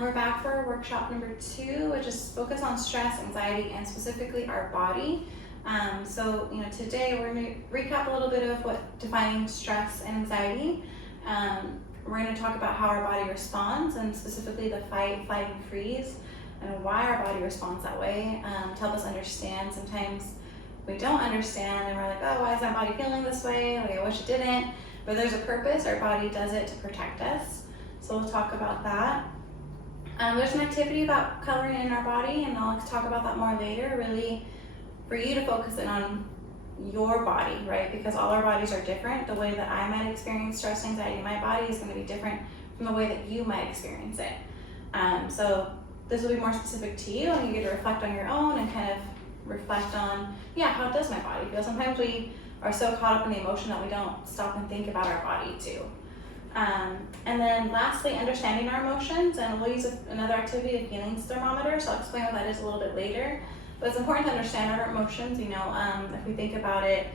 We're back for workshop number 2, which is focus on stress, anxiety, and specifically our body. Today we're going to recap a little bit of what defining stress and anxiety. We're going to talk about how our body responds, and specifically the fight, flight, and freeze, and why our body responds that way, to help us understand. Sometimes we don't understand, and we're like, oh, why is my body feeling this way? Like, I wish it didn't. But there's a purpose. Our body does it to protect us. So we'll talk about that. There's an activity about coloring in our body, and I'll talk about that more later, really for you to focus in on your body, right? Because all our bodies are different. The way that I might experience stress and anxiety in my body is going to be different from the way that you might experience it. So this will be more specific to you, and you get to reflect on your own and kind of reflect on, how does my body feel? Sometimes we are so caught up in the emotion that we don't stop and think about our body too. And then lastly, understanding our emotions, and we'll use another activity, a feelings thermometer, so I'll explain what that is a little bit later. But it's important to understand our emotions. If we think about it,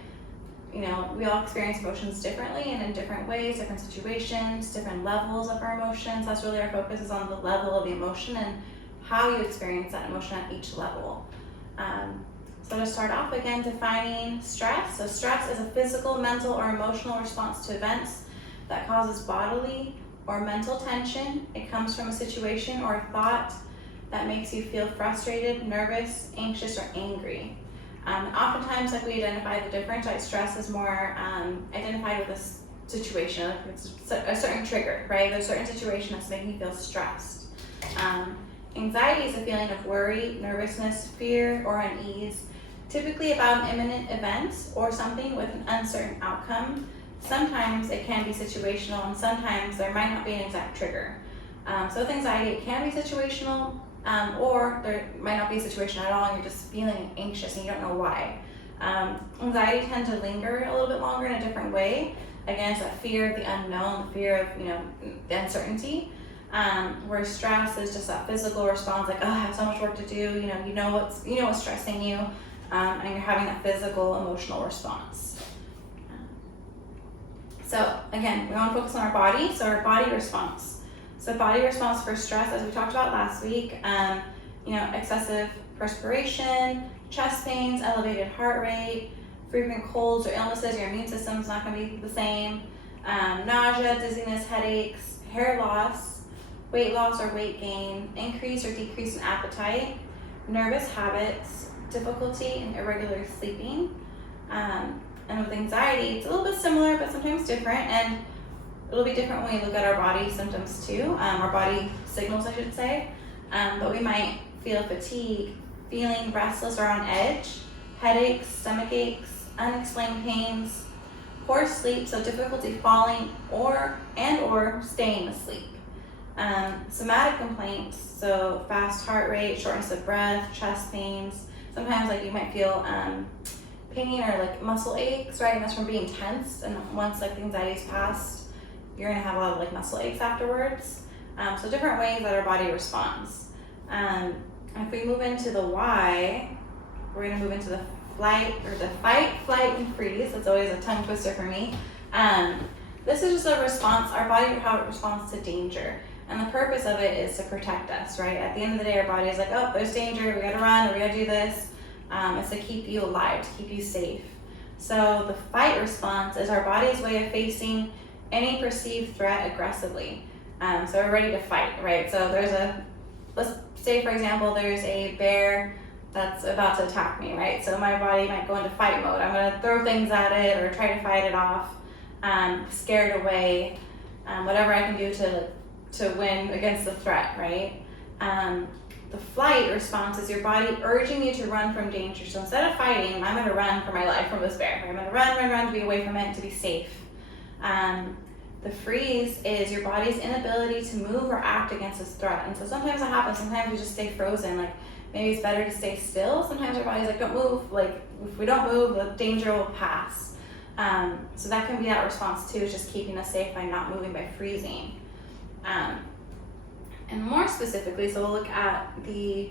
we all experience emotions differently and in different ways, different situations, different levels of our emotions. That's really our focus, is on the level of the emotion and how you experience that emotion at each level. So to start off, again, defining stress. So stress is a physical, mental, or emotional response to events that causes bodily or mental tension. It comes from a situation or a thought that makes you feel frustrated, nervous, anxious, or angry. Oftentimes, we identify the difference, right? Stress is more identified with a situation, like it's a certain trigger, right? There's a certain situation that's making you feel stressed. Anxiety is a feeling of worry, nervousness, fear, or unease, typically about an imminent event or something with an uncertain outcome. Sometimes it can be situational, and sometimes there might not be an exact trigger. So with anxiety, it can be situational, or there might not be a situation at all, and you're just feeling anxious and you don't know why. Anxiety tends to linger a little bit longer in a different way. Again, it's that fear of the unknown, the fear of the uncertainty. Where stress is just that physical response, like, oh, I have so much work to do. You know what's stressing you, and you're having that physical, emotional response. So again, we want to focus on our body. So our body response. So body response for stress, as we talked about last week, excessive perspiration, chest pains, elevated heart rate, frequent colds or illnesses. Your immune system's not going to be the same. Nausea, dizziness, headaches, hair loss, weight loss or weight gain, increase or decrease in appetite, nervous habits, difficulty in irregular sleeping. And with anxiety, it's a little bit similar, but sometimes different, and it'll be different when we look at our body symptoms too, our body signals, I should say. But we might feel fatigue, feeling restless or on edge, headaches, stomach aches, unexplained pains, poor sleep, so difficulty falling or staying asleep. Somatic complaints, so fast heart rate, shortness of breath, chest pains. Sometimes you might feel pain or muscle aches, right? And that's from being tense. And once the anxiety's passed, you're gonna have a lot of muscle aches afterwards. So different ways that our body responds. And if we move into the why, we're gonna move into the fight, flight, and freeze. That's always a tongue twister for me. This is just a response, our body, how it responds to danger. And the purpose of it is to protect us, right? At the end of the day, our body is like, oh, there's danger, we gotta run, or we gotta do this. It's to keep you alive, to keep you safe. So the fight response is our body's way of facing any perceived threat aggressively. So we're ready to fight, right? So let's say for example, there's a bear that's about to attack me, right? So my body might go into fight mode. I'm gonna throw things at it or try to fight it off, scared away, whatever I can do to win against the threat, right? The flight response is your body urging you to run from danger. So instead of fighting, I'm gonna run for my life from this bear. I'm gonna run to be away from it, to be safe. The freeze is your body's inability to move or act against this threat. And so sometimes that happens, sometimes we just stay frozen. Maybe it's better to stay still. Sometimes our body's don't move. If we don't move, the danger will pass. So that can be that response too, is just keeping us safe by not moving, by freezing. And more specifically, so we'll look at the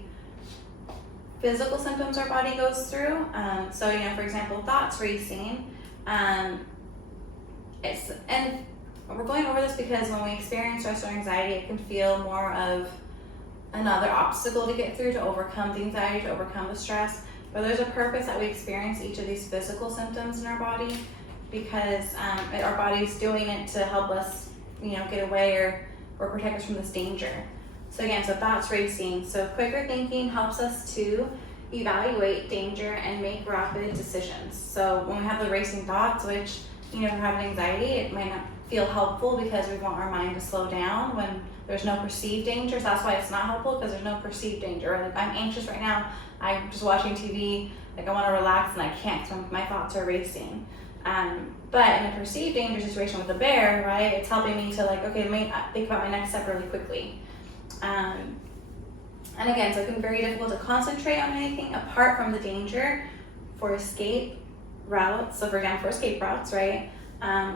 physical symptoms our body goes through. For example, thoughts racing. And we're going over this because when we experience stress or anxiety, it can feel more of another obstacle to get through, to overcome the anxiety, to overcome the stress. But there's a purpose that we experience each of these physical symptoms in our body, because our body's doing it to help us, get away or protect us from this danger. So again, so thoughts racing. So quicker thinking helps us to evaluate danger and make rapid decisions. So when we have the racing thoughts, which, if we're having anxiety, it might not feel helpful because we want our mind to slow down when there's no perceived danger. So that's why it's not helpful, because there's no perceived danger. Or like, I'm anxious right now, I'm just watching TV, like I want to relax and I can't because my thoughts are racing. But in a perceived danger situation with a bear, right, it's helping me to like, okay, think about my next step really quickly. And again, so it can be very difficult to concentrate on anything apart from the danger for escape routes. So for example, for escape routes, right,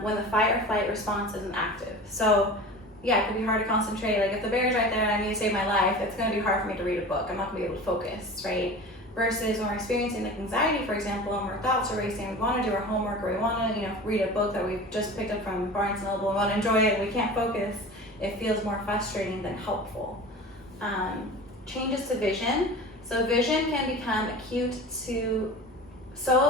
when the fight or flight response isn't active. So yeah, it can be hard to concentrate. Like if the bear's right there and I need to save my life, it's going to be hard for me to read a book. I'm not going to be able to focus, right? Versus when we're experiencing like anxiety, for example, and our thoughts are racing, we want to do our homework, or we want to, read a book that we've just picked up from Barnes & Noble, we want to enjoy it, and we can't focus, it feels more frustrating than helpful. Changes to vision. So vision can become acute so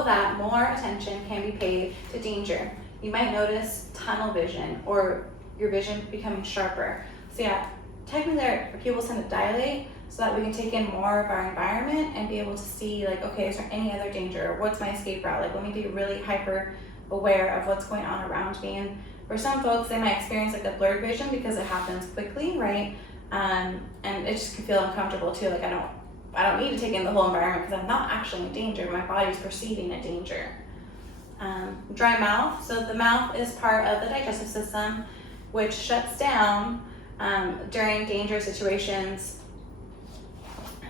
that more attention can be paid to danger. You might notice tunnel vision or your vision becoming sharper. So yeah, technically our pupils tend to dilate so that we can take in more of our environment and be able to see like, okay, is there any other danger? What's my escape route? Like, let me be really hyper aware of what's going on around me. And for some folks, they might experience like a blurred vision because it happens quickly, right? And it just can feel uncomfortable too. Like I don't need to take in the whole environment because I'm not actually in danger. My body's perceiving a danger. Dry mouth. So the mouth is part of the digestive system, which shuts down during dangerous situations,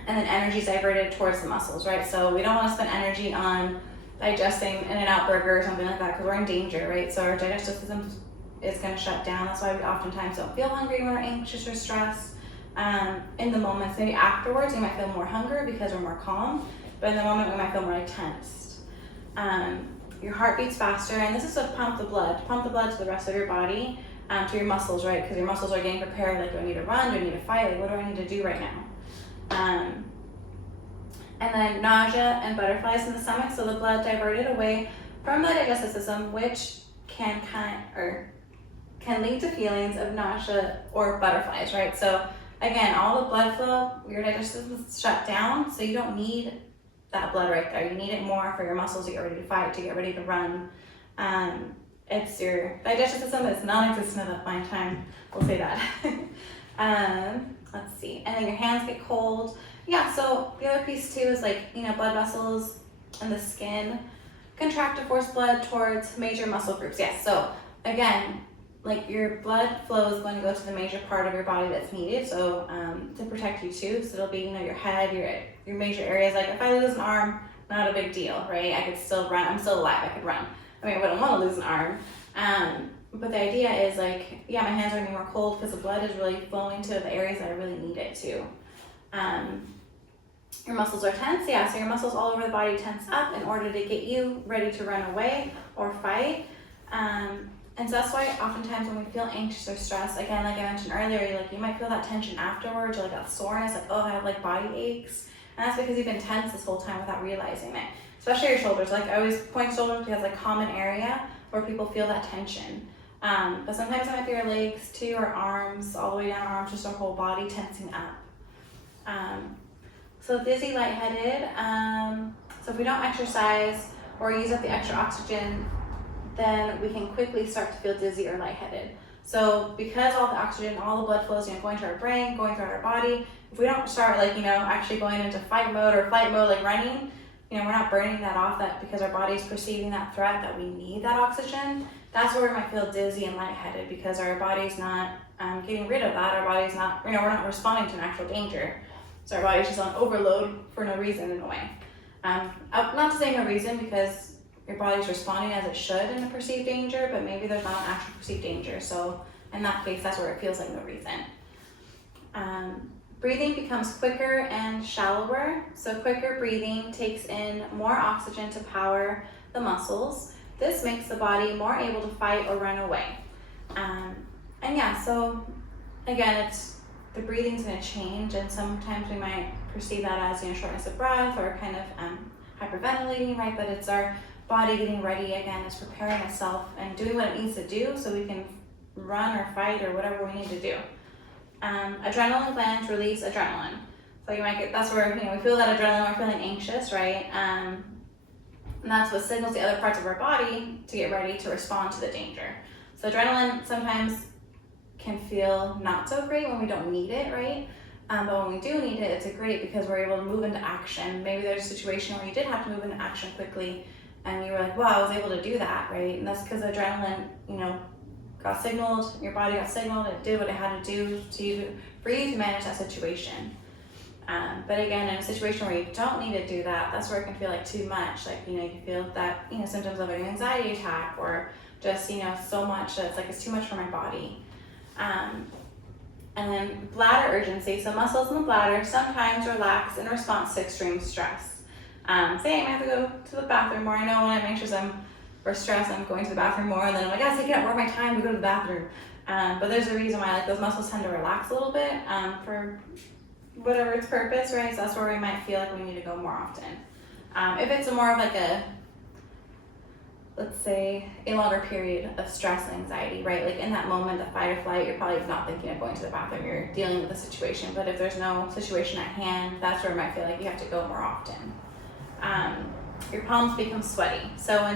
and then energy is diverted towards the muscles, right? So we don't want to spend energy on digesting In-N-Out burger or something like that because we're in danger, right? So our digestive system is going to shut down. That's why we oftentimes don't feel hungry when we're anxious or stressed. In the moments, maybe afterwards, we might feel more hunger because we're more calm, but in the moment, we might feel more tensed. Your heart beats faster, and this is to pump the blood to the rest of your body, to your muscles, right? Because your muscles are getting prepared, like, do I need to run? Do I need to fight? Like, what do I need to do right now? And then nausea and butterflies in the stomach, so the blood diverted away from the digestive system, which can lead to feelings of nausea or butterflies, right? So again, all the blood flow, your digestive system is shut down, so you don't need that blood right there. You need it more for your muscles to get ready to fight, to get ready to run. It's your digestive system is non-existent at that point in time. We'll say that. Let's see. And then your hands get cold. Yeah, so the other piece too is like, blood vessels in the skin contract to force blood towards major muscle groups. Yes, so again, like your blood flow is going to go to the major part of your body that's needed, so to protect you too. So it'll be, your head, your major areas. Like if I lose an arm, not a big deal, right? I could still run. I'm still alive. I could run. I mean, I wouldn't want to lose an arm. But the idea is like, yeah, my hands are going to be more cold because the blood is really flowing to the areas that I really need it to. Your muscles are tense. Yeah, so your muscles all over the body tense up in order to get you ready to run away or fight. And so that's why oftentimes when we feel anxious or stressed, again, like I mentioned earlier, you might feel that tension afterwards, or like that soreness, like, oh, I have like body aches. And that's because you've been tense this whole time without realizing it. Especially your shoulders. Like I always point shoulders because it's a common area where people feel that tension. But sometimes it might be your legs too, or arms, all the way down arms, just our whole body tensing up. So dizzy, lightheaded. So if we don't exercise or use up the extra oxygen, then we can quickly start to feel dizzy or lightheaded. So because all the oxygen, all the blood flows, going to our brain, going throughout our body, if we don't start actually going into fight mode or flight mode, like running, we're not burning that off, that because our body's perceiving that threat, that we need that oxygen. That's where we might feel dizzy and lightheaded because our body's not getting rid of that. Our body's not, we're not responding to an actual danger. So our body's just on overload for no reason in a way. Not to say no reason, because your body's responding as it should in a perceived danger, but maybe there's not an actual perceived danger. So in that case, that's where it feels like no reason. Breathing becomes quicker and shallower. So quicker breathing takes in more oxygen to power the muscles. This makes the body more able to fight or run away. And yeah, so again, it's the breathing's going to change, and sometimes we might perceive that as, you know, shortness of breath or kind of hyperventilating, right? But it's our body getting ready again, is preparing itself and doing what it needs to do so we can run or fight or whatever we need to do. Adrenaline glands release adrenaline. So you might get, that's where, you know, we feel that adrenaline, we're feeling anxious, right? And that's what signals the other parts of our body to get ready to respond to the danger. So adrenaline sometimes can feel not so great when we don't need it, right? But when we do need it, it's great because we're able to move into action. Maybe there's a situation where you did have to move into action quickly and you were like, wow, I was able to do that, right? And that's because adrenaline, you know, got signaled, your body got signaled, it did what it had to do for you to manage that situation. But again, in a situation where you don't need to do that, that's where it can feel like too much. Like, you know, you can feel that, you know, symptoms of an anxiety attack, or just, you know, so much that it's like, it's too much for my body. And then bladder urgency. So muscles in the bladder sometimes relax in response to extreme stress. Say I have to go to the bathroom more. I know when I'm anxious or stressed, I'm going to the bathroom more, and then I'm like, I can't work my time to go to the bathroom. But there's a reason why, like, those muscles tend to relax a little bit for whatever its purpose, right? So that's where we might feel like we need to go more often. If it's more of like let's say a longer period of stress and anxiety, right? Like in that moment, the fight or flight, you're probably not thinking of going to the bathroom, you're dealing with the situation. But if there's no situation at hand, that's where it might feel like you have to go more often. Your palms become sweaty. So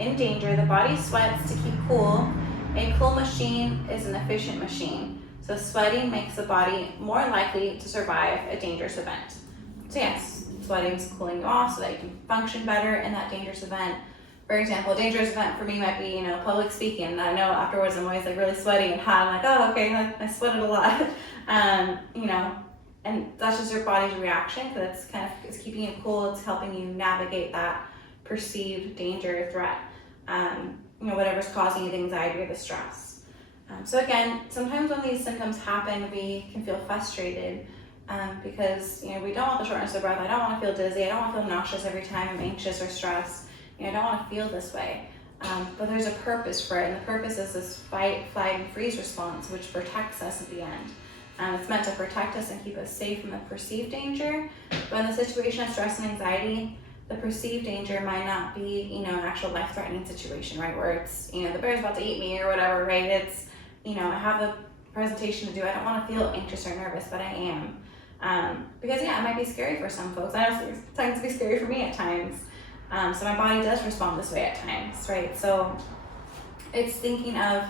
in danger, the body sweats to keep cool. A cool machine is an efficient machine. So sweating makes the body more likely to survive a dangerous event. So yes, sweating is cooling you off so that you can function better in that dangerous event. For example, a dangerous event for me might be, you know, public speaking. I know afterwards I'm always like really sweaty and hot. I'm like, oh, okay, I sweated a lot. You know, and that's just your body's reaction, because it's keeping you cool. It's helping you navigate that perceived danger or threat. You know, whatever's causing you the anxiety or the stress. So again, sometimes when these symptoms happen, we can feel frustrated because, you know, we don't want the shortness of breath. I don't want to feel dizzy. I don't want to feel nauseous every time I'm anxious or stressed. You know, I don't want to feel this way. But there's a purpose for it, and the purpose is this fight, flight, and freeze response, which protects us at the end. It's meant to protect us and keep us safe from the perceived danger. But in the situation of stress and anxiety, the perceived danger might not be, you know, an actual life-threatening situation, right? Where it's, you know, the bear's about to eat me or whatever, right? It's, you know, I have a presentation to do. I don't want to feel anxious or nervous, but I am. Because yeah, it might be scary for some folks. I know it tends to be scary for me at times. So my body does respond this way at times, right? So it's thinking of,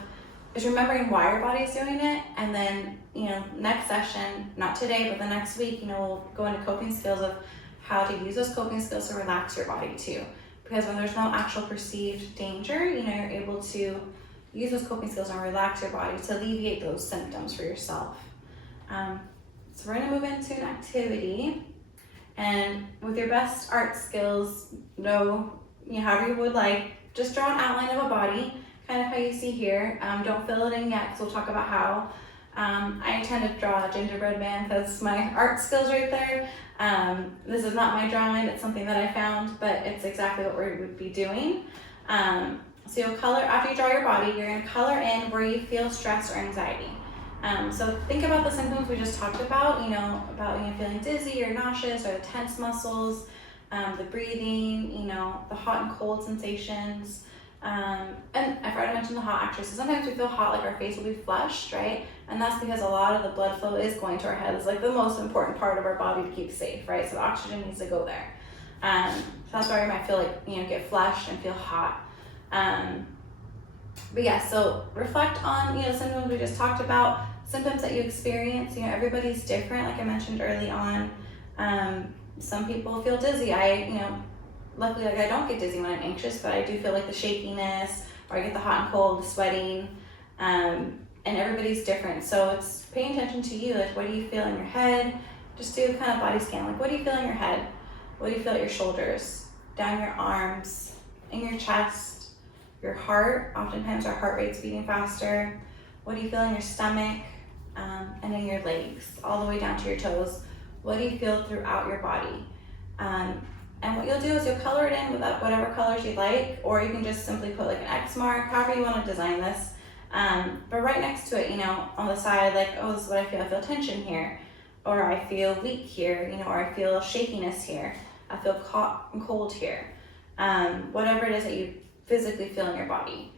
is remembering why your body is doing it, and then, you know, next session, not today, but the next week, you know, we'll go into coping skills of how to use those coping skills to relax your body too. Because when there's no actual perceived danger, you know, you're able to use those coping skills and relax your body to alleviate those symptoms for yourself. So we're gonna move into an activity. And with your best art skills, however you would like, just draw an outline of a body, kind of how you see here. Don't fill it in yet, because we'll talk about how. I tend to draw a gingerbread man because my art skills right there. This is not my drawing, it's something that I found, but it's exactly what we would be doing. So you'll color, after you draw your body, you're gonna color in where you feel stress or anxiety. So think about the symptoms we just talked about, about feeling dizzy or nauseous, or the tense muscles, the breathing, the hot and cold sensations. And I've already mentioned the hot actually. So sometimes we feel hot, like our face will be flushed, right? And that's because a lot of the blood flow is going to our head. It's like the most important part of our body to keep safe, right? So the oxygen needs to go there. So that's why we might feel like, get flushed and feel hot. But yeah, so reflect on, the symptoms we just talked about, symptoms that you experience. Everybody's different, like I mentioned early on. Some people feel dizzy. Luckily, I don't get dizzy when I'm anxious, but I do feel like the shakiness, or I get the hot and cold, the sweating, and everybody's different. So it's paying attention to you, like what do you feel in your head? Just do a kind of body scan, like what do you feel in your head? What do you feel at your shoulders, down your arms, in your chest, your heart? Oftentimes our heart rate's beating faster. What do you feel in your stomach, and in your legs, all the way down to your toes? What do you feel throughout your body? And what you'll do is you'll color it in with whatever colors you like, or you can just simply put like an X mark, however you want to design this. But right next to it, on the side, like, oh, this is what I feel tension here, or I feel weak here, or I feel shakiness here, I feel hot and cold here, whatever it is that you physically feel in your body.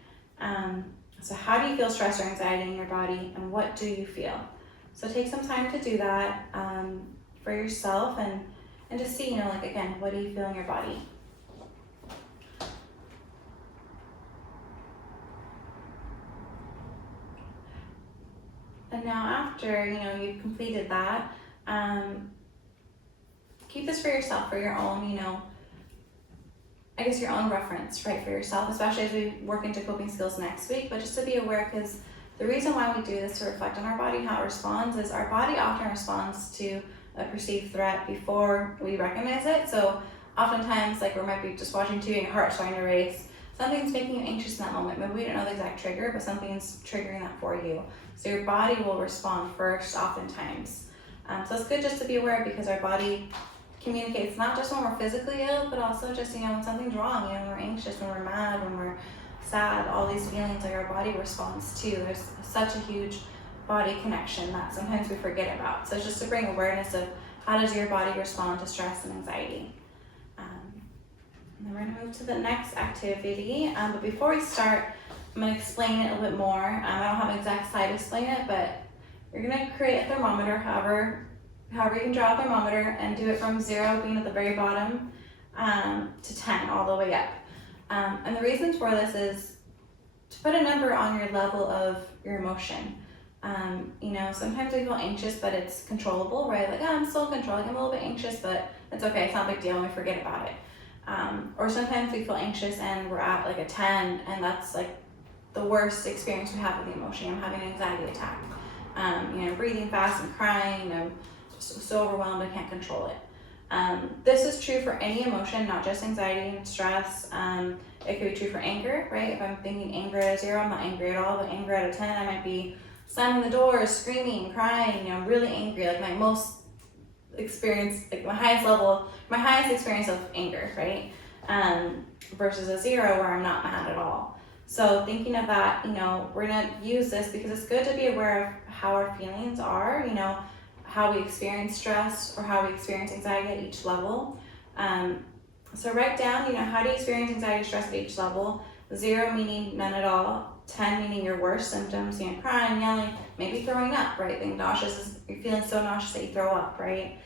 So how do you feel stress or anxiety in your body, and what do you feel? So take some time to do that for yourself, and just see, like, again, what do you feel in your body? And now after, you've completed that, keep this for yourself, for your own, I guess your own reference, right, for yourself, especially as we work into coping skills next week. But just to be aware, because the reason why we do this to reflect on our body, how it responds, is our body often responds to a perceived threat before we recognize it. So oftentimes, like, we might be just watching TV and your heart's starting to race. Something's making you anxious in that moment. Maybe we don't know the exact trigger, but something's triggering that for you. So your body will respond first oftentimes. So it's good just to be aware, because our body communicates not just when we're physically ill, but also just, when something's wrong, when we're anxious, when we're mad, when we're sad, all these feelings, like, our body responds to. There's such a huge body connection that sometimes we forget about. So it's just to bring awareness of how does your body respond to stress and anxiety. And then we're gonna move to the next activity. But before we start, I'm gonna explain it a little bit more. I don't have an exact slide to explain it, but you're gonna create a thermometer, however you can draw a thermometer, and do it from 0 being at the very bottom to 10 all the way up. And the reason for this is to put a number on your level of your emotion. Sometimes we feel anxious, but it's controllable, right? Like, I'm still in control, like, I'm a little bit anxious, but it's okay, it's not a big deal, and we forget about it. Or sometimes we feel anxious and we're at like a 10, and that's like the worst experience we have with the emotion. I'm having an anxiety attack. Breathing fast and crying, I'm so overwhelmed I can't control it. This is true for any emotion, not just anxiety and stress. It could be true for anger, right? If I'm thinking anger at a 0, I'm not angry at all, but anger at a 10, I might be slamming the doors, screaming, crying, really angry, like my most experience, like my highest experience of anger, right? Versus a 0 where I'm not mad at all. So thinking of that, we're gonna use this because it's good to be aware of how our feelings are, how we experience stress or how we experience anxiety at each level. So write down, how do you experience anxiety or stress at each level? 0 meaning none at all, 10 meaning your worst symptoms, crying, yelling, maybe throwing up, right? You're feeling so nauseous that you throw up, right?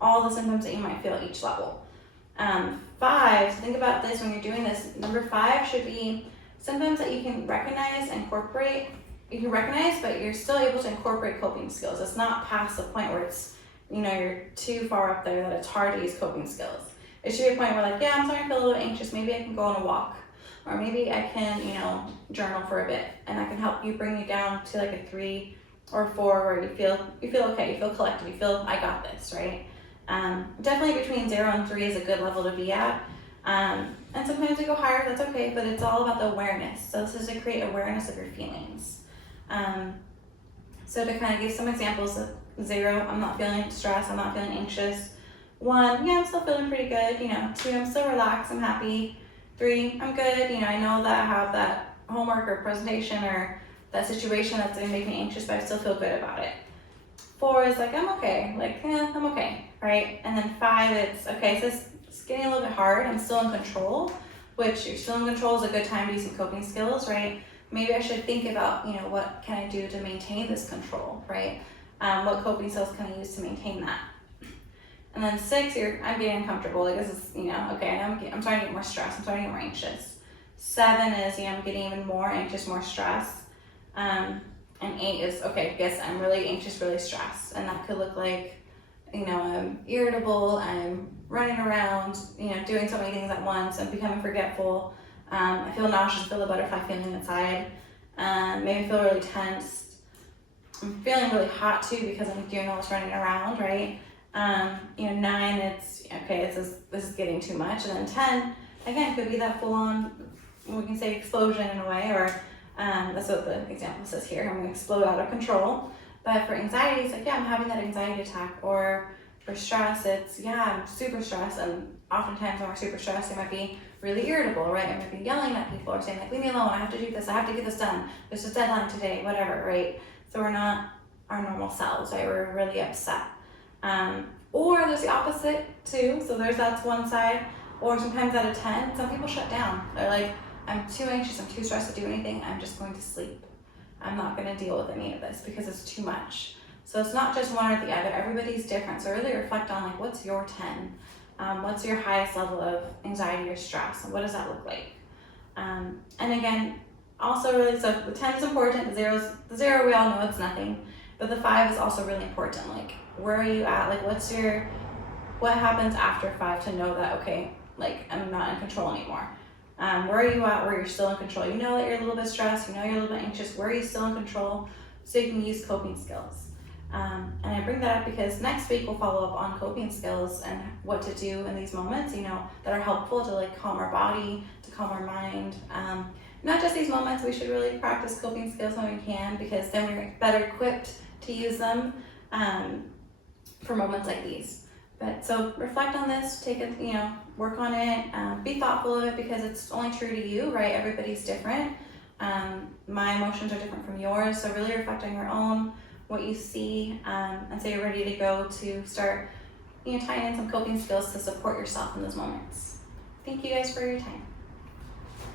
All the symptoms that you might feel at each level. 5, so think about this when you're doing this. Number 5 should be symptoms that you can recognize and incorporate. You can recognize, but you're still able to incorporate coping skills. It's not past the point where it's, you're too far up there that it's hard to use coping skills. It should be a point where, like, yeah, I'm starting to feel a little anxious. Maybe I can go on a walk, or maybe I can, journal for a bit, and that can help you bring you down to like a 3 or 4 where you feel okay, you feel collected, you feel I got this, right? Definitely between 0 and 3 is a good level to be at. And sometimes we go higher, that's okay, but it's all about the awareness. So this is to create awareness of your feelings. So to kind of give some examples of 0, I'm not feeling stressed, I'm not feeling anxious. 1, yeah, I'm still feeling pretty good. 2, I'm still relaxed, I'm happy. 3, I'm good. I know that I have that homework or presentation or that situation that's gonna make me anxious, but I still feel good about it. 4 is like, I'm okay, like, I'm okay, right? And then 5, it's okay, so it's getting a little bit hard, I'm still in control, which you're still in control is a good time to use some coping skills, right? Maybe I should think about, what can I do to maintain this control, right? What coping skills can I use to maintain that? And then 6, I'm getting uncomfortable, like this is, okay, I'm starting to get more stressed, I'm starting to get more anxious. 7 is, I'm getting even more anxious, more stressed. And 8 is, okay, yes, I'm really anxious, really stressed. And that could look like, I'm irritable, I'm running around, doing so many things at once, I'm becoming forgetful. I feel nauseous, feel the butterfly feeling inside. Maybe I feel really tense. I'm feeling really hot too because I'm doing all this running around, right? 9, it's, okay, this is getting too much. And then 10, again, could be that full on, we can say explosion in a way, or that's what the example says here. I'm gonna explode out of control. But for anxiety, it's like, yeah, I'm having that anxiety attack, or For stress, it's, yeah, I'm super stressed, and oftentimes when we're super stressed, it might be really irritable, right? I might be yelling at people or saying like, leave me alone, I have to do this, I have to get this done, there's a deadline today, whatever, right? So we're not our normal selves, right? We're really upset. Or there's the opposite too, so that's one side. Or sometimes out of 10, some people shut down. They're like, I'm too anxious, I'm too stressed to do anything, I'm just going to sleep. I'm not gonna deal with any of this because it's too much. So it's not just one or the other, everybody's different. So really reflect on like, what's your 10? What's your highest level of anxiety or stress, and what does that look like? And again, also really, so the 10 is important, the 0 we all know it's nothing, but the 5 is also really important. Like, where are you at? Like, what happens after 5 to know that, okay, like I'm not in control anymore? Where are you at where you're still in control? You know that you're a little bit stressed, you know you're a little bit anxious, where are you still in control? So you can use coping skills. And I bring that up because next week we'll follow up on coping skills and what to do in these moments, that are helpful to like calm our body, to calm our mind. Not just these moments, we should really practice coping skills when we can, because then we're better equipped to use them for moments like these. But so reflect on this, take it, work on it, be thoughtful of it, because it's only true to you, right? Everybody's different. My emotions are different from yours, so really reflect on your own, what you see, and so you're ready to go to start tying in some coping skills to support yourself in those moments. Thank you guys for your time.